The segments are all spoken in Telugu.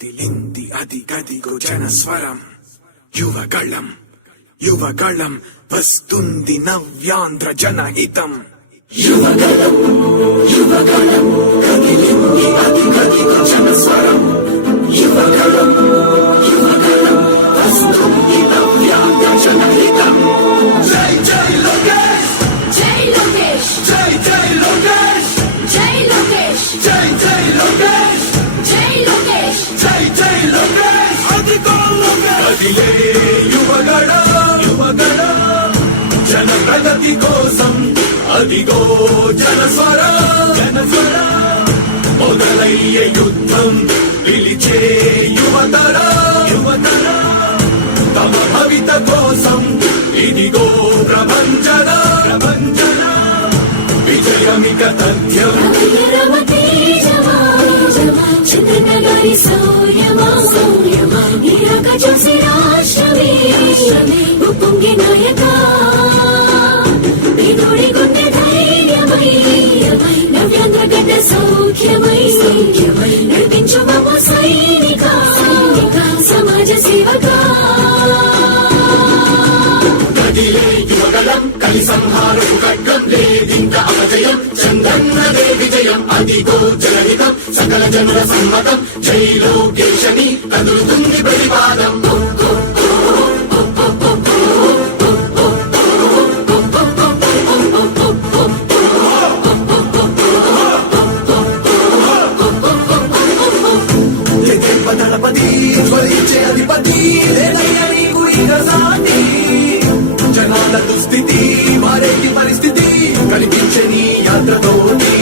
కదిలింది అది గదిగో జనస్వరం యువగళం యువగళం వస్తుంది నవ్యాంధ్ర జనహితం యువగళం యువగళం కదిలింది అది గదిగో జనస్వరం యువగళం యువగళం వస్తుంది నవ్యాంధ్ర జనహితం జై జై లోకేష్ జై లోకేష్ జై జై లోకేష్ జై లోకేష్ జై జై లోకేష్ జై లోకేష్ జై జై లోకేష్ అదిగో లోకేష్ కదిలే యువగళం యువగళం జన ప్రగతి కోసం అదిగో జనస్వరం జనస్వరం మొదలయ్యే యుద్ధం పిలిచే యువతరం యువతరం తమ భవిత కోసం ఇదిగో ప్రభంజన ప్రభంజన విజయమిక తథ్యం చంద్రనగరి సౌర్యమా నీరాక చూసి రాష్ట్రమే ఉప్పొంగే నాయక పేదోడి గుండె ధైర్యమై నవ్యాంధ్ర గడ్డ సౌఖ్యమై నడిపించు బాబు సైనిక సమాజ సేవక కదిలే యువగళం కలి సంహారపు ఖడ్గం లేదింక అపజయం చంద్రన్నదే విజయం అదిగో జనహితం సకల జనుల సమ్మతం జై లోకేశని కదులుతుంది ప్రతిపాదం దళపతి జ్వలించే అధిపతి లేదయ్య నీకు ఇక సాటి జనాల దుస్థితి మారేటి పరిస్థితి కనిపించే నీ యాత్రతోటి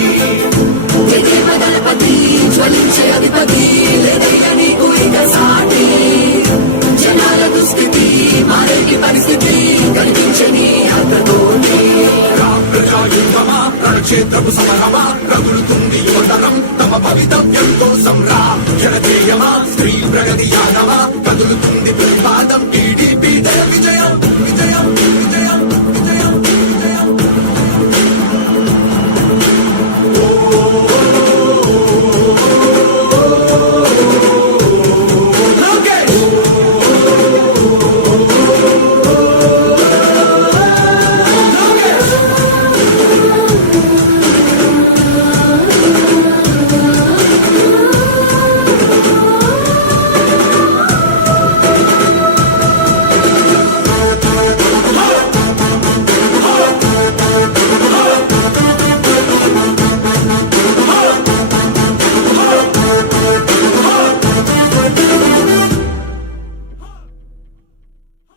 దళపతి జ్వలించే అధిపతి లేదయ్య నీకు ఇక సాటి జనాల దుస్థితి మారేటి పరిస్థితి కనిపించే నీ యాత్రతోటి ప్రజాయుద్ధమా రణక్షేత్రపు సమరమా రగులుతుంది యువతరం తమ భవితవ్యం కోసం రా జనజేయమా స్త్రీ ప్రగతి యానమా కదులుతుంది ప్రతిపాదం టీడీపీ జయ విజయం విజయం విజయం విజయం విజయం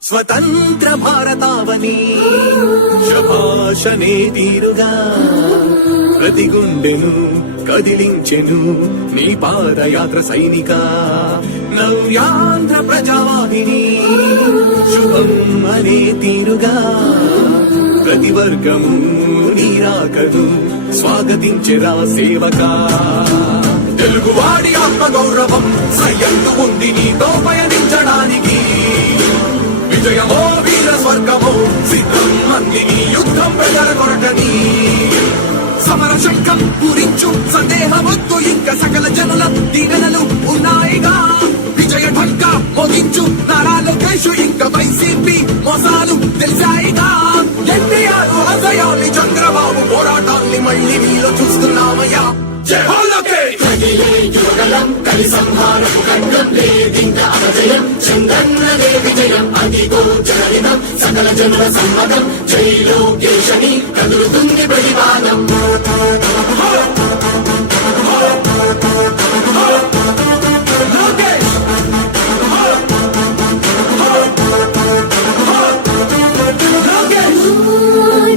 స్వతంత్ర భారతావని శభాషనే తీరుగా ప్రతి గుండెను కదిలించెను నీ పాదయాత్ర సైనిక నవ్యాంధ్ర ప్రజావాహిని శుభం అనే తీరుగా ప్రతి వర్గము నీరాకను స్వాగతించెరా సేవక తెలుగువాడి ఆత్మ గౌరవం సయ్యంతు ఉంది నీతో పయనించడానికి విజయమో వీర స్వర్గమో సిద్ధం అందిని యుద్ధం పెదరగొరటని సమర శంఖం పూరించు సందేహమొద్దు ఇంకా సకల జనుల దీవెనలు ఉన్నాయిగా విజయ ఢంకా మోగించు నారా లోకేష్ ఇంకా వైసీపీ మోసాలు తెలిసాయిగా ఎన్టీఆర్ అజయాల్ని చంద్రబాబు పోరాటాల్ని మళ్ళీ మీలో చూస్తున్నామయ్యా జై హో లోకేష్ కదిలే యువగళం కలి సంహారపు ఖడ్గం లేదింక అపజయం చంద్రన్నదే విజయం అదిగో జనహితం సకల జనుల సమ్మతం జై లోకేశని కదులుతుంది ప్రతిపాదం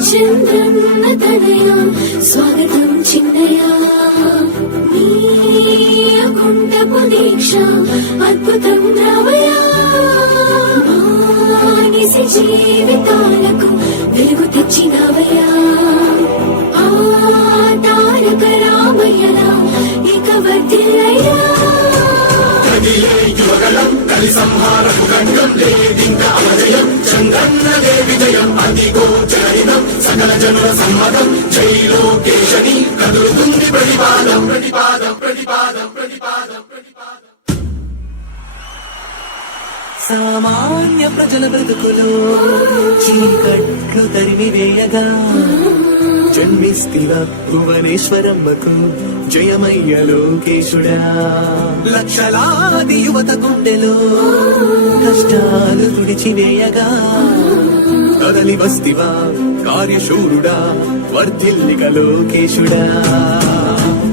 చంద్రన్న తనయ స్వాగతం చిన్నయ కుండపు దీక్ష అద్భుతం రావయా మానిసి జీవితాలకు వెలుగు తెచ్చినవయా ఆ తారక రామయ్యలా ఇక వర్ధిల్లయ్యా కదిలే యువగళం కలి సంహారపు ఖడ్గం లేదింక అపజయం చంద్రన్నదే విజయం అదిగో జనహితం సకల జనుల సమ్మతం జై లోకేశని కదులుతుంది ప్రతిపాదం ప్రతిపాదం ప్రతిపాదం ప్రతిపాదం ప్రతిపాదం సామాన్య ప్రజల బ్రతుకులో చీకట్లు తరిమివేయగా జన్మిస్తివా భువనేశ్వరమ్మకు జయమయ్య లోకేశుడా. లక్షలాది యువత గుండెలో కష్టాలు తుడిచివేయగా కదలి వస్తివా కార్యశూరుడా వర్ధిల్లిక లోకేశుడా.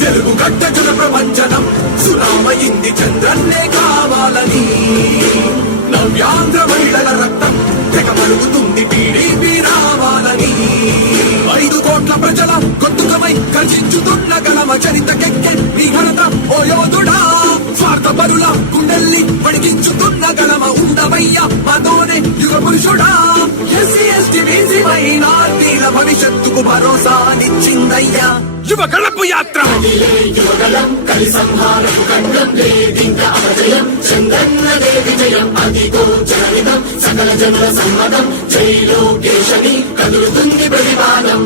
తెలుగు గడ్డ జన ప్రపంచనం సురామయింది చంద్రన్నే కావాలని నవ్యాంధ్ర మహిళల రక్తం తెగమరుగుతుంది టీడీపీ రావాలని 5 కోట్ల ప్రజల గొంతుకమై కర్షించుతున్న గలమ చరితకెక్కె మీ ఘనత ఓ యోధుడా. స్వార్థ పరుల గుండెల్ని వణికించుతున్న గలమ ఉండవయ్య మాతోనే యుగ పురుషుడా. ఎస్సీ ఎస్టీ బీసీ మైనార్టీల భవిష్యత్తుకు భరోసానిచ్చిందయ్యా యువ గళపు యాత్ర. యువగలం కలి సంహారపు ఖండం లేదింక అపజయం చంద్రన్నదే విజయం అదిగో జనహితం సకల జనుల సమ్మతం జై లోకేశని కదులుతుంది ప్రతిపాదం.